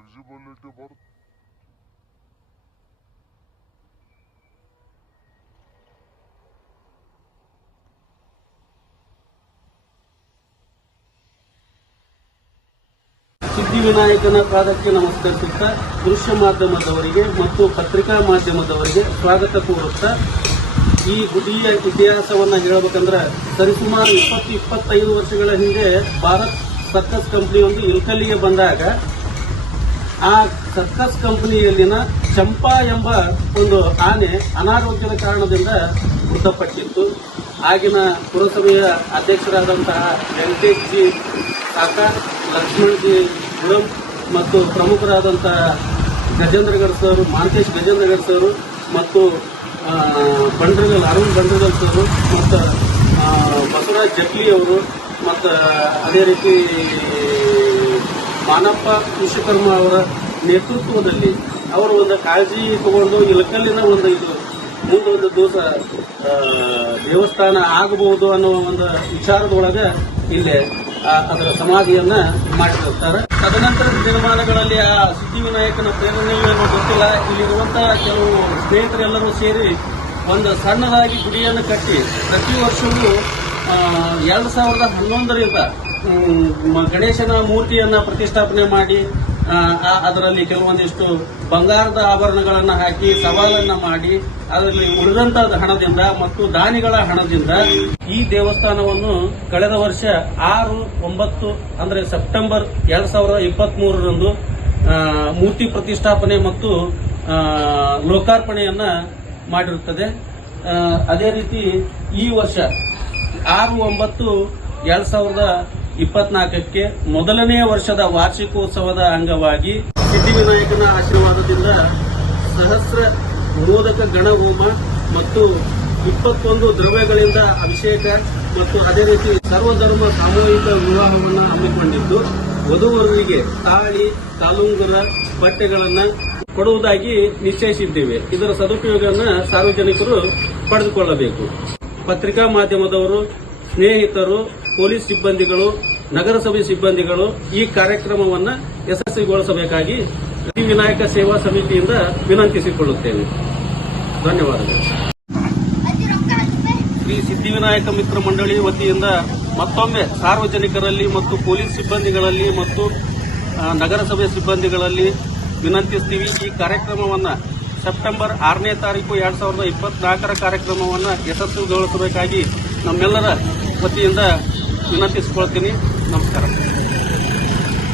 Eligibility ಬರುತ್ತೆ ಸಿದ್ಧಿವಿನಾಯಕನ ಪಾದಕ್ಕೆ ನಮಸ್ಕರಿಸುತ್ತಾ ದೃಶ್ಯ ಮಾಧ್ಯಮದವರಿಗೆ ಮತ್ತು ಪತ್ರಿಕಾ ಮಾಧ್ಯಮದವರಿಗೆ ಸ್ವಾಗತ ಕೋರುತ್ತಾ ಈ ಗುಡಿಯ ಇತಿಹಾಸವನ್ನು ಹೇಳಬೇಕಂದ್ರೆ ಸರಿಸುಮಾರು ಇಪ್ಪತ್ತು ಇಪ್ಪತ್ತೈದು ವರ್ಷಗಳ ಹಿಂದೆ ಭಾರತ್ ಸರ್ಕಸ್ ಕಂಪ್ನಿಯೊಂದು ಇಲ್ಕಲ್ಲಿಗೆ ಬಂದಾಗ ಆ ಸರ್ಕಸ್ ಕಂಪನಿಯಲ್ಲಿನ ಚಂಪಾ ಎಂಬ ಒಂದು ಆನೆ ಅನಾರೋಗ್ಯದ ಕಾರಣದಿಂದ ಮೃತಪಟ್ಟಿತ್ತು. ಆಗಿನ ಪುರಸಭೆಯ ಅಧ್ಯಕ್ಷರಾದಂತಹ ವೆಂಕಟೇಶ್ ಜಿ ಕಾಕಾ ಲಕ್ಷ್ಮಣ್ ಜಿ ಗುಡಂ ಮತ್ತು ಪ್ರಮುಖರಾದಂತಹ ಗಜೇಂದ್ರಗಡ್ ಸರ್ ಮಾಂತೇಶ್ ಗಜೇಂದ್ರಗಡ್ ಸರ್ ಮತ್ತು ಬಂಡ್ರಗಲ್, ಅರುಣ್ ಬಂಡ್ರಗಲ್ ಸರ್ ಮತ್ತು ಬಸವರಾಜ್ ಜಟ್ಲಿ ಅವರು ಮತ್ತು ಅದೇ ರೀತಿ ಮಾನಪ್ಪ ವಿಶ್ವಕರ್ಮ ಅವರ ನೇತೃತ್ವದಲ್ಲಿ ಅವರು ಒಂದು ಕಾಳಜಿ ತಗೊಂಡು ಇಲಕಲ್ಲಿನ ಒಂದು ಇದು ಒಂದು ದಿವಸ ದೇವಸ್ಥಾನ ಆಗಬಹುದು ಅನ್ನೋ ಒಂದು ವಿಚಾರದೊಳಗೆ ಇಲ್ಲಿ ಅದರ ಸಮಾಧಿಯನ್ನ ಮಾಡಿರುತ್ತಾರೆ ತದನಂತರ ದಿನಮಾನಗಳಲ್ಲಿ ಆ ಸಿದ್ಧಿವಿನಾಯಕನ ವಿನಾಯಕನ ಏನೋ ಗೊತ್ತಿಲ್ಲ. ಇಲ್ಲಿರುವಂತಹ ಕೆಲವು ಸ್ನೇಹಿತರೆಲ್ಲರೂ ಸೇರಿ ಒಂದು ಸಣ್ಣದಾಗಿ ಗುಡಿಯನ್ನು ಕಟ್ಟಿ ಪ್ರತಿ ವರ್ಷವೂ ಎರಡು ಸಾವಿರದ ಹನ್ನೊಂದರಿಂದ ಗಣೇಶನ ಮೂರ್ತಿಯನ್ನ ಪ್ರತಿಷ್ಠಾಪನೆ ಮಾಡಿ ಅದರಲ್ಲಿ ಕೆಲವೊಂದಿಷ್ಟು ಬಂಗಾರದ ಆಭರಣಗಳನ್ನು ಹಾಕಿ ಸವಾಲನ್ನ ಮಾಡಿ, ಅದರಲ್ಲಿ ಉಳಿದಂತ ಹಣದಿಂದ ಮತ್ತು ದಾನಿಗಳ ಹಣದಿಂದ ಈ ದೇವಸ್ಥಾನವನ್ನು ಕಳೆದ ವರ್ಷ ಆರು, ಒಂಬತ್ತು, ಅಂದ್ರೆ ಸೆಪ್ಟೆಂಬರ್ ಎರಡ್ ಸಾವಿರದ ಇಪ್ಪತ್ತ್ ಮೂರರಂದು ಮೂರ್ತಿ ಪ್ರತಿಷ್ಠಾಪನೆ ಮತ್ತು ಲೋಕಾರ್ಪಣೆಯನ್ನ ಮಾಡಿರುತ್ತದೆ. ಅದೇ ರೀತಿ ಈ ವರ್ಷ ಆರು, ಒಂಬತ್ತು ಎರಡ್ ಸಾವಿರದ ಇಪ್ಪತ್ನಾಲ್ಕಕ್ಕೆ ಮೊದಲನೇ ವರ್ಷದ ವಾರ್ಷಿಕೋತ್ಸವದ ಅಂಗವಾಗಿ ಸಿದ್ಧಿವಿನಾಯಕನ ಆಶೀರ್ವಾದದಿಂದ ಸಹಸ್ರ ಮೋದಕ ಗಣಹೋಮ ಮತ್ತು ಇಪ್ಪತ್ತೊಂದು ದ್ರವ್ಯಗಳಿಂದ ಅಭಿಷೇಕ ಮತ್ತು ಅದೇ ರೀತಿ ಸರ್ವಧರ್ಮ ಸಾಮೂಹಿಕ ವಿವಾಹವನ್ನು ಹಮ್ಮಿಕೊಂಡಿದ್ದು ವಧುವರರಿಗೆ ತಾಳಿ ಕಾಲುಂಗುರ ಬಟ್ಟೆಗಳನ್ನು ಕೊಡುವುದಾಗಿ ನಿಶ್ಚಯಿಸಿದ್ದೇವೆ. ಇದರ ಸದುಪಯೋಗವನ್ನು ಸಾರ್ವಜನಿಕರು ಪಡೆದುಕೊಳ್ಳಬೇಕು. ಪತ್ರಿಕಾ ಮಾಧ್ಯಮದವರು, ಸ್ನೇಹಿತರು ಪೊಲೀಸ್ ಸಿಬ್ಬಂದಿಗಳು, ನಗರಸಭೆ ಸಿಬ್ಬಂದಿಗಳು ಈ ಕಾರ್ಯಕ್ರಮವನ್ನು ಯಶಸ್ವಿಗೊಳಿಸಬೇಕಾಗಿ ವಿನಾಯಕ ಸೇವಾ ಸಮಿತಿಯಿಂದ ವಿನಂತಿಸಿಕೊಳ್ಳುತ್ತೇನೆ. ಧನ್ಯವಾದಗಳು. ಶ್ರೀ ಸಿದ್ಧಿವಿನಾಯಕ ಮಿತ್ರ ಮಂಡಳಿ ವತಿಯಿಂದ ಮತ್ತೊಮ್ಮೆ ಸಾರ್ವಜನಿಕರಲ್ಲಿ ಮತ್ತು ಪೊಲೀಸ್ ಸಿಬ್ಬಂದಿಗಳಲ್ಲಿ ಮತ್ತು ನಗರಸಭೆ ಸಿಬ್ಬಂದಿಗಳಲ್ಲಿ ವಿನಂತಿಸ್ತೀವಿ. ಈ ಕಾರ್ಯಕ್ರಮವನ್ನು ಸೆಪ್ಟೆಂಬರ್ ಆರನೇ ತಾರೀಕು ಎರಡ್ ಸಾವಿರದ ಇಪ್ಪತ್ನಾಲ್ಕರ ಕಾರ್ಯಕ್ರಮವನ್ನು ಯಶಸ್ವಿಗೊಳಿಸಬೇಕಾಗಿ ನಮ್ಮೆಲ್ಲರ ವತಿಯಿಂದ ವಿನಂತಿಸಿಕೊಳ್ತೀನಿ. ನಮಸ್ಕಾರ.